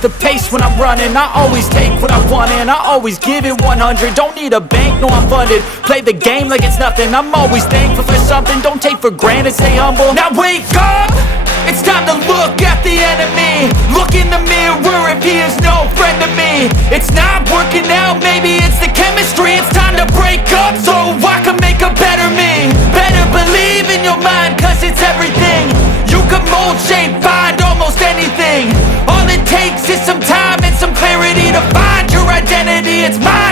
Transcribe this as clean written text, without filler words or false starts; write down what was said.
the pace when I'm running. I always take what I want and I always give it 100. Don't need a bank, no I'm funded. Play the game like it's nothing. I'm always thankful for something. Don't take for granted, stay humble. Now wake up! It's time to look at the enemy. Look in the mirror if he is no friend to me. It's not working out, maybe it's the chemistry. It's time to break up so I can make a better me. Better believe in your mind, cause it's everything. You can mold, shape, find almost anything. All it takes is some time and some clarity to find your identity. It's mine.